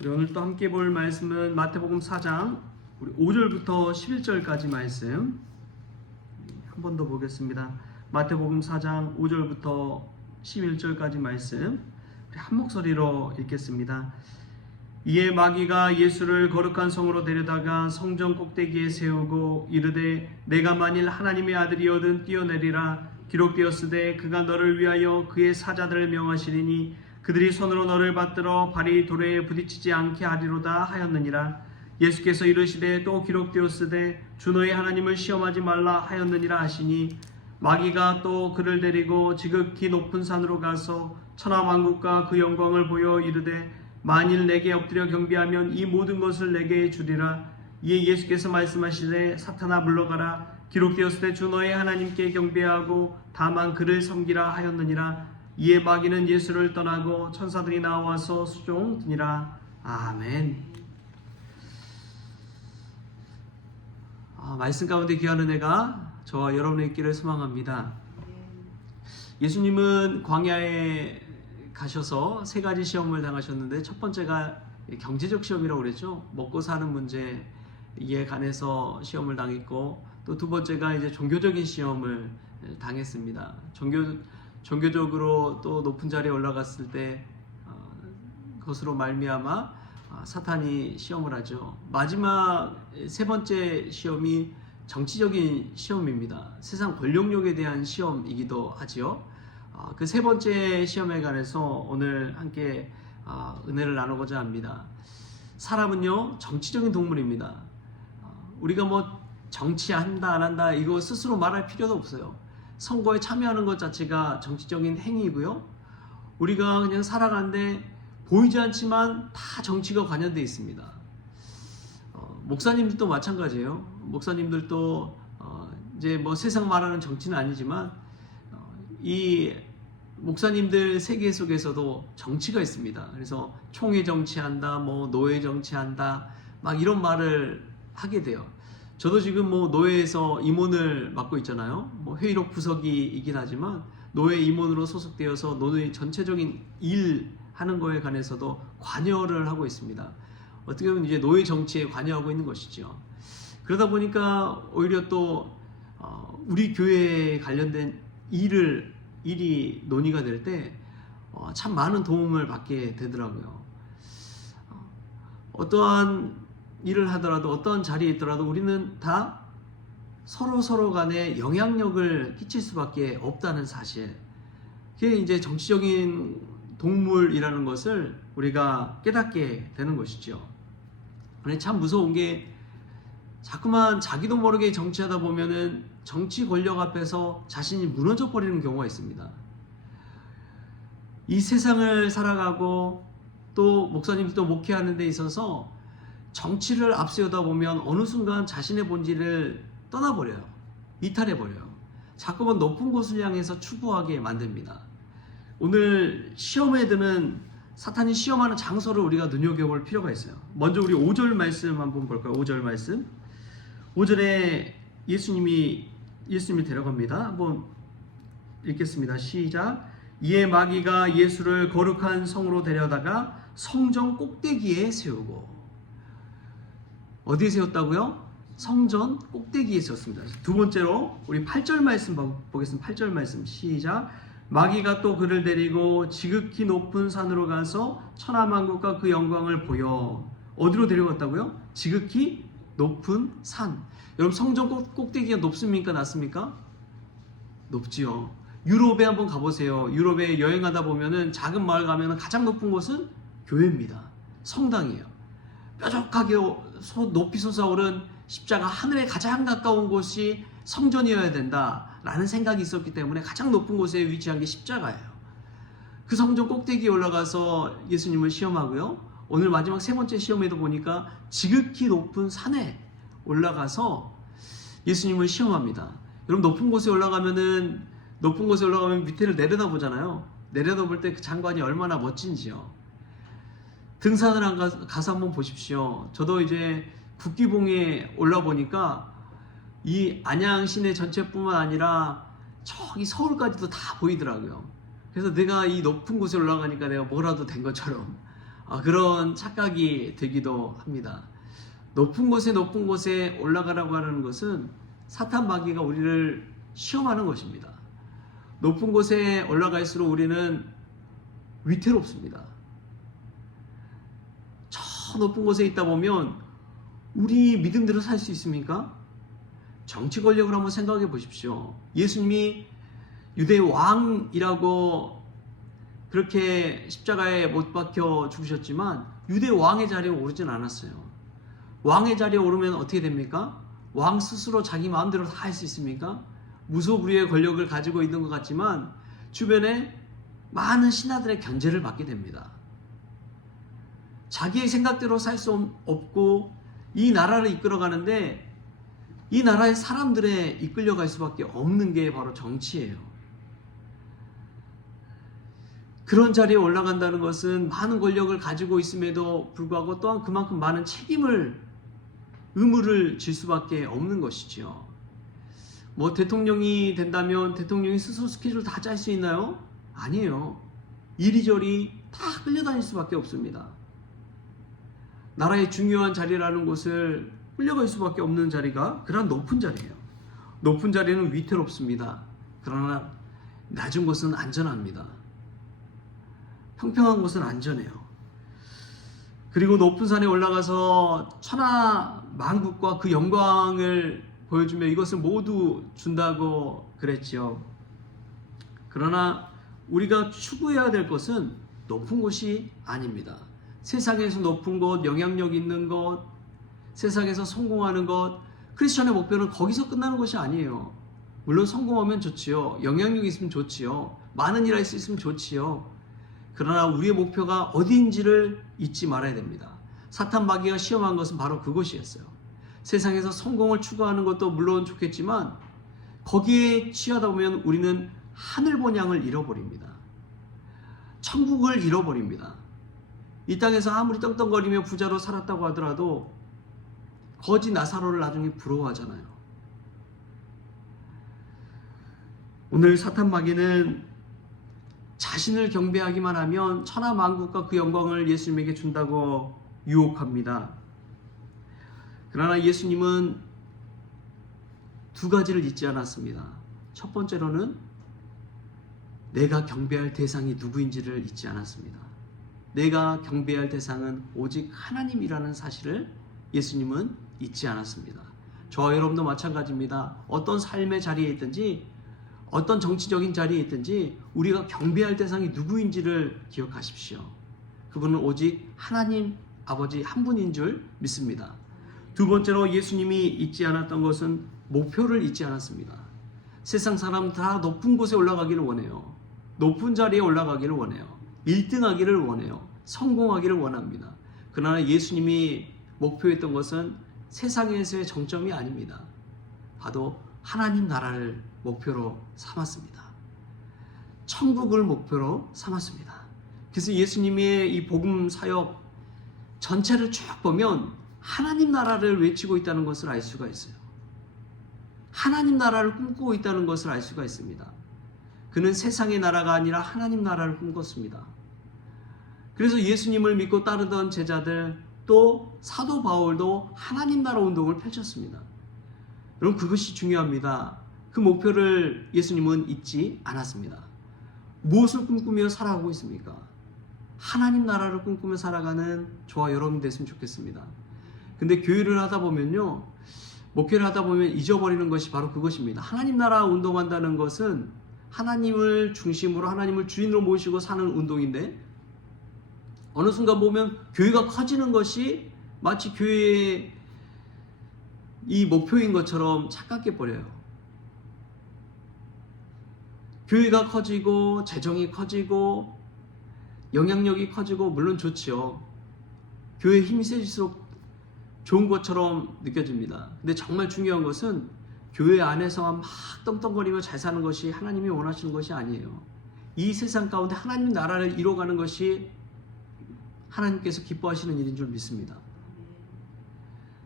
우리 오늘 또 함께 볼 말씀은 마태복음 4장 우리 5절부터 11절까지 말씀 한 번 더 보겠습니다. 마태복음 4장 5절부터 11절까지 말씀 우리 한 목소리로 읽겠습니다. 이에 마귀가 예수를 거룩한 성으로 데려다가 성전 꼭대기에 세우고 이르되 내가 만일 하나님의 아들이거든 뛰어내리라 기록되었으되 그가 너를 위하여 그의 사자들을 명하시리니 그들이 손으로 너를 받들어 발이 돌에 부딪히지 않게 하리로다 하였느니라. 예수께서 이르시되 또 기록되었으되 주 너의 하나님을 시험하지 말라 하였느니라 하시니 마귀가 또 그를 데리고 지극히 높은 산으로 가서 천하만국과 그 영광을 보여 이르되 만일 내게 엎드려 경배하면 이 모든 것을 내게 주리라. 이에 예수께서 말씀하시되 사탄아 물러가라 기록되었으되 주 너의 하나님께 경배하고 다만 그를 섬기라 하였느니라. 이에 마귀는 예수를 떠나고 천사들이 나와서 수종드니라. 아멘. 말씀 가운데 귀한 은혜가 저와 여러분의 있기를 소망합니다. 예수님은 광야에 가셔서 세 가지 시험을 당하셨는데 첫 번째가 경제적 시험이라고 그랬죠. 먹고 사는 문제에 관해서 시험을 당했고 또 두 번째가 이제 종교적인 시험을 당했습니다. 종교적으로 또 높은 자리에 올라갔을 때 그것으로 말미암아 사탄이 시험을 하죠. 마지막 세 번째 시험이 정치적인 시험입니다. 세상 권력욕에 대한 시험이기도 하지요. 그 세 번째 시험에 관해서 오늘 함께 은혜를 나누고자 합니다. 사람은요 정치적인 동물입니다. 우리가 뭐 정치한다 안 한다 이거 스스로 말할 필요도 없어요. 선거에 참여하는 것 자체가 정치적인 행위이고요. 우리가 그냥 살아가는데 보이지 않지만 다 정치가 관련되어 있습니다. 목사님들도 마찬가지예요. 목사님들도 이제 뭐 세상 말하는 정치는 아니지만 이 목사님들 세계 속에서도 정치가 있습니다. 그래서 총회 정치한다, 뭐 노예 정치한다, 막 이런 말을 하게 돼요. 저도 지금 뭐 노예에서 임원을 맡고 있잖아요. 뭐 회의록 부서기이긴 하지만 노예 임원으로 소속되어서 노예 전체적인 일 하는 거에 관해서도 관여를 하고 있습니다. 어떻게 보면 이제 노예 정치에 관여하고 있는 것이죠. 그러다 보니까 오히려 또 우리 교회에 관련된 일이 논의가 될 때 참 많은 도움을 받게 되더라고요. 어떠한 일을 하더라도 어떤 자리에 있더라도 우리는 다 서로 간에 영향력을 끼칠 수밖에 없다는 사실. 그게 이제 정치적인 동물이라는 것을 우리가 깨닫게 되는 것이죠. 근데 참 무서운 게 자꾸만 자기도 모르게 정치하다 보면은 정치 권력 앞에서 자신이 무너져 버리는 경우가 있습니다. 이 세상을 살아가고 또 목사님도 목회하는 데 있어서 정치를 앞세우다 보면 어느 순간 자신의 본질을 떠나버려요. 이탈해버려요. 자꾸만 높은 곳을 향해서 추구하게 만듭니다. 오늘 시험에 드는 사탄이 시험하는 장소를 우리가 눈여겨볼 필요가 있어요. 먼저 우리 5절 말씀 한번 볼까요? 5절 말씀. 5절에 예수님이 데려갑니다. 한번 읽겠습니다. 시작. 이에 마귀가 예수를 거룩한 성으로 데려다가 성전 꼭대기에 세우고. 어디에 세웠다고요? 성전 꼭대기에 세웠습니다. 두 번째로 우리 8절 말씀 보겠습니다. 8절 말씀 시작. 마귀가 또 그를 데리고 지극히 높은 산으로 가서 천하만국과 그 영광을 보여. 어디로 데려갔다고요? 지극히 높은 산. 여러분 성전 꼭대기가 높습니까? 낮습니까? 높지요. 유럽에 한번 가보세요. 유럽에 여행하다 보면은 작은 마을 가면은 가장 높은 곳은 교회입니다. 성당이에요. 뾰족하게 높이 솟아오른 십자가 하늘에 가장 가까운 곳이 성전이어야 된다라는 생각이 있었기 때문에 가장 높은 곳에 위치한 게 십자가예요. 그 성전 꼭대기에 올라가서 예수님을 시험하고요. 오늘 마지막 세 번째 시험에도 보니까 지극히 높은 산에 올라가서 예수님을 시험합니다. 여러분 높은 곳에 올라가면 밑에를 내려다보잖아요. 내려다볼 때 그 장관이 얼마나 멋진지요. 등산을 가서 한번 보십시오. 저도 이제 국기봉에 올라보니까 이 안양 시내 전체뿐만 아니라 저기 서울까지도 다 보이더라고요. 그래서 내가 이 높은 곳에 올라가니까 내가 뭐라도 된 것처럼 그런 착각이 들기도 합니다. 높은 곳에 올라가라고 하는 것은 사탄 마귀가 우리를 시험하는 것입니다. 높은 곳에 올라갈수록 우리는 위태롭습니다. 저 높은 곳에 있다 보면 우리 믿음대로 살 수 있습니까? 정치 권력을 한번 생각해 보십시오. 예수님이 유대 왕이라고 그렇게 십자가에 못 박혀 죽으셨지만 유대 왕의 자리에 오르진 않았어요. 왕의 자리에 오르면 어떻게 됩니까? 왕 스스로 자기 마음대로 다 할 수 있습니까? 무소불위의 권력을 가지고 있는 것 같지만 주변에 많은 신하들의 견제를 받게 됩니다. 자기의 생각대로 살 수 없고 이 나라를 이끌어가는데 이 나라의 사람들에 이끌려갈 수밖에 없는 게 바로 정치예요. 그런 자리에 올라간다는 것은 많은 권력을 가지고 있음에도 불구하고 또한 그만큼 많은 의무를 질 수밖에 없는 것이죠. 뭐 대통령이 된다면 대통령이 스스로 스케줄 다 짤 수 있나요? 아니에요. 이리저리 다 끌려다닐 수밖에 없습니다. 나라의 중요한 자리라는 곳을 끌려갈 수밖에 없는 자리가 그런 높은 자리예요. 높은 자리는 위태롭습니다. 그러나 낮은 곳은 안전합니다. 평평한 곳은 안전해요. 그리고 높은 산에 올라가서 천하 만국과 그 영광을 보여주며 이것을 모두 준다고 그랬지요. 그러나 우리가 추구해야 될 것은 높은 곳이 아닙니다. 세상에서 높은 곳, 영향력 있는 것, 세상에서 성공하는 것, 크리스천의 목표는 거기서 끝나는 것이 아니에요. 물론 성공하면 좋지요. 영향력 있으면 좋지요. 많은 일 할 수 있으면 좋지요. 그러나 우리의 목표가 어디인지를 잊지 말아야 됩니다. 사탄 마귀가 시험한 것은 바로 그것이었어요. 세상에서 성공을 추구하는 것도 물론 좋겠지만 거기에 취하다 보면 우리는 하늘 본향을 잃어버립니다. 천국을 잃어버립니다. 이 땅에서 아무리 떵떵거리며 부자로 살았다고 하더라도 거지 나사로를 나중에 부러워하잖아요. 오늘 사탄 마귀는 자신을 경배하기만 하면 천하 만국과 그 영광을 예수님에게 준다고 유혹합니다. 그러나 예수님은 두 가지를 잊지 않았습니다. 첫 번째로는 내가 경배할 대상이 누구인지를 잊지 않았습니다. 내가 경배할 대상은 오직 하나님이라는 사실을 예수님은 잊지 않았습니다. 저와 여러분도 마찬가지입니다. 어떤 삶의 자리에 있든지 어떤 정치적인 자리에 있든지 우리가 경배할 대상이 누구인지를 기억하십시오. 그분은 오직 하나님 아버지 한 분인 줄 믿습니다. 두 번째로 예수님이 잊지 않았던 것은 목표를 잊지 않았습니다. 세상 사람 다 높은 곳에 올라가기를 원해요. 높은 자리에 올라가기를 원해요. 1등하기를 원해요. 성공하기를 원합니다. 그러나 예수님이 목표했던 것은 세상에서의 정점이 아닙니다. 바로 하나님 나라를 목표로 삼았습니다. 천국을 목표로 삼았습니다. 그래서 예수님의 이 복음 사역 전체를 쭉 보면 하나님 나라를 외치고 있다는 것을 알 수가 있어요. 하나님 나라를 꿈꾸고 있다는 것을 알 수가 있습니다. 그는 세상의 나라가 아니라 하나님 나라를 꿈꿨습니다. 그래서 예수님을 믿고 따르던 제자들 또 사도 바울도 하나님 나라 운동을 펼쳤습니다. 여러분 그것이 중요합니다. 그 목표를 예수님은 잊지 않았습니다. 무엇을 꿈꾸며 살아가고 있습니까? 하나님 나라를 꿈꾸며 살아가는 저와 여러분 됐으면 좋겠습니다. 근데 교회를 하다 보면요, 목회를 하다 보면 잊어버리는 것이 바로 그것입니다. 하나님 나라 운동한다는 것은 하나님을 중심으로 하나님을 주인으로 모시고 사는 운동인데 어느 순간 보면 교회가 커지는 것이 마치 교회의 이 목표인 것처럼 착각해 버려요. 교회가 커지고 재정이 커지고 영향력이 커지고 물론 좋지요. 교회에 힘이 세질수록 좋은 것처럼 느껴집니다. 근데 정말 중요한 것은 교회 안에서 막 떵떵거리며 잘 사는 것이 하나님이 원하시는 것이 아니에요. 이 세상 가운데 하나님 나라를 이뤄가는 것이 하나님께서 기뻐하시는 일인 줄 믿습니다.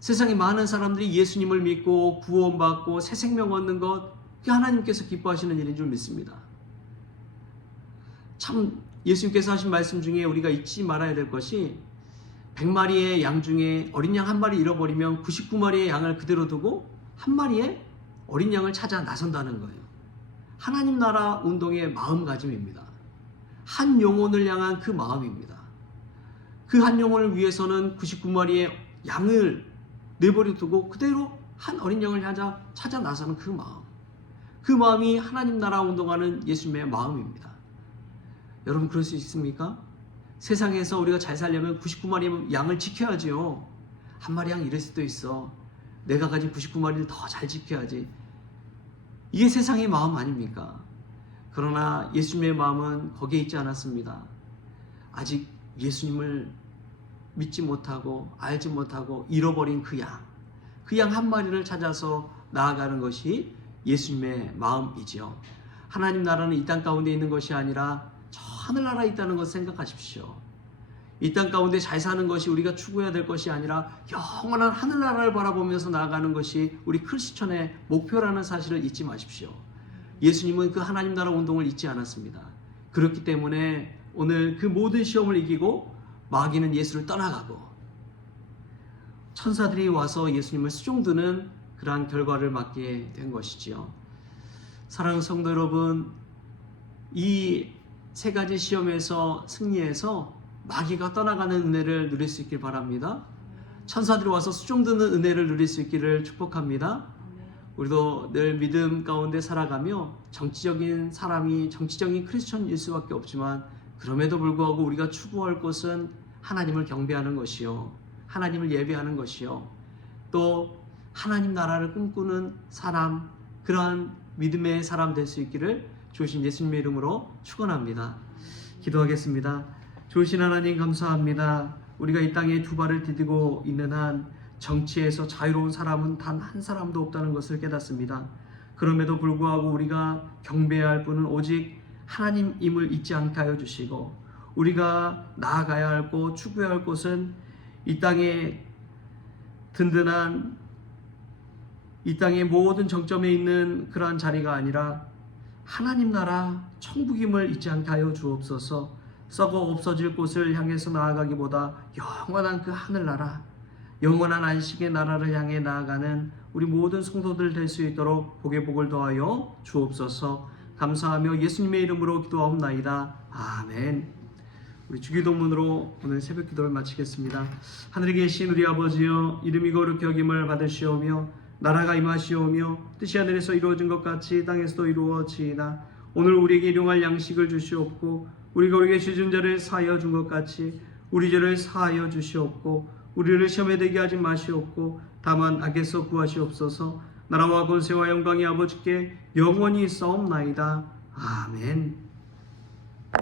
세상에 많은 사람들이 예수님을 믿고 구원받고 새 생명 얻는 것, 그게 하나님께서 기뻐하시는 일인 줄 믿습니다. 참 예수님께서 하신 말씀 중에 우리가 잊지 말아야 될 것이 100마리의 양 중에 어린 양 한 마리 잃어버리면 99마리의 양을 그대로 두고 한 마리의 어린 양을 찾아 나선다는 거예요. 하나님 나라 운동의 마음가짐입니다. 한 영혼을 향한 그 마음입니다. 그 한 영혼을 위해서는 99마리의 양을 내버려 두고 그대로 한 어린 양을 찾아 나서는 그 마음. 그 마음이 하나님 나라 운동하는 예수님의 마음입니다. 여러분 그럴 수 있습니까? 세상에서 우리가 잘 살려면 99마리 양을 지켜야지요. 한 마리 양 잃을 수도 있어. 내가 가진 99마리를 더 잘 지켜야지. 이게 세상의 마음 아닙니까? 그러나 예수님의 마음은 거기에 있지 않았습니다. 아직 예수님을 믿지 못하고 알지 못하고 잃어버린 그 양 한 마리를 찾아서 나아가는 것이 예수님의 마음이지요. 하나님 나라는 이 땅 가운데 있는 것이 아니라 저 하늘나라에 있다는 것을 생각하십시오. 이 땅 가운데 잘 사는 것이 우리가 추구해야 될 것이 아니라 영원한 하늘나라를 바라보면서 나아가는 것이 우리 크리스천의 목표라는 사실을 잊지 마십시오. 예수님은 그 하나님 나라 운동을 잊지 않았습니다. 그렇기 때문에 오늘 그 모든 시험을 이기고 마귀는 예수를 떠나가고 천사들이 와서 예수님을 수종드는 그러한 결과를 맞게 된 것이지요. 사랑하는 성도 여러분, 이 세 가지 시험에서 승리해서 마귀가 떠나가는 은혜를 누릴 수 있길 바랍니다. 천사들이 와서 수종드는 은혜를 누릴 수 있기를 축복합니다. 우리도 늘 믿음 가운데 살아가며 정치적인 사람이 정치적인 크리스천일 수밖에 없지만 그럼에도 불구하고 우리가 추구할 것은 하나님을 경배하는 것이요, 하나님을 예배하는 것이요, 또 하나님 나라를 꿈꾸는 사람, 그러한 믿음의 사람 될 수 있기를 주신 예수님의 이름으로 축원합니다. 기도하겠습니다. 좋으신 하나님 감사합니다. 우리가 이 땅에 두 발을 디디고 있는 한 정치에서 자유로운 사람은 단 한 사람도 없다는 것을 깨닫습니다. 그럼에도 불구하고 우리가 경배해야 할 분은 오직 하나님임을 잊지 않게 하여 주시고, 우리가 나아가야 할 곳, 추구해야 할 곳은 이 땅에 든든한 이 땅의 모든 정점에 있는 그러한 자리가 아니라 하나님 나라 천국임을 잊지 않게 하여 주옵소서. 썩어 없어질 곳을 향해서 나아가기보다 영원한 그 하늘나라, 영원한 안식의 나라를 향해 나아가는 우리 모든 성도들 될 수 있도록 복의 복을 더하여 주옵소서. 감사하며 예수님의 이름으로 기도하옵나이다. 아멘. 우리 주기도문으로 오늘 새벽 기도를 마치겠습니다. 하늘에 계신 우리 아버지여, 이름이 거룩히 여김을 받으시오며 나라가 임하시오며 뜻이 하늘에서 이루어진 것 같이 땅에서도 이루어지이다. 오늘 우리에게 일용할 양식을 주시옵고 우리가 우리에게 죄진 자를 사하여 준 것 같이 우리 죄를 사하여 주시옵고 우리를 시험에 들게 하지 마시옵고 다만 악에서 구하시옵소서. 나라와 권세와 영광이 아버지께 영원히 있사옵나이다. 아멘.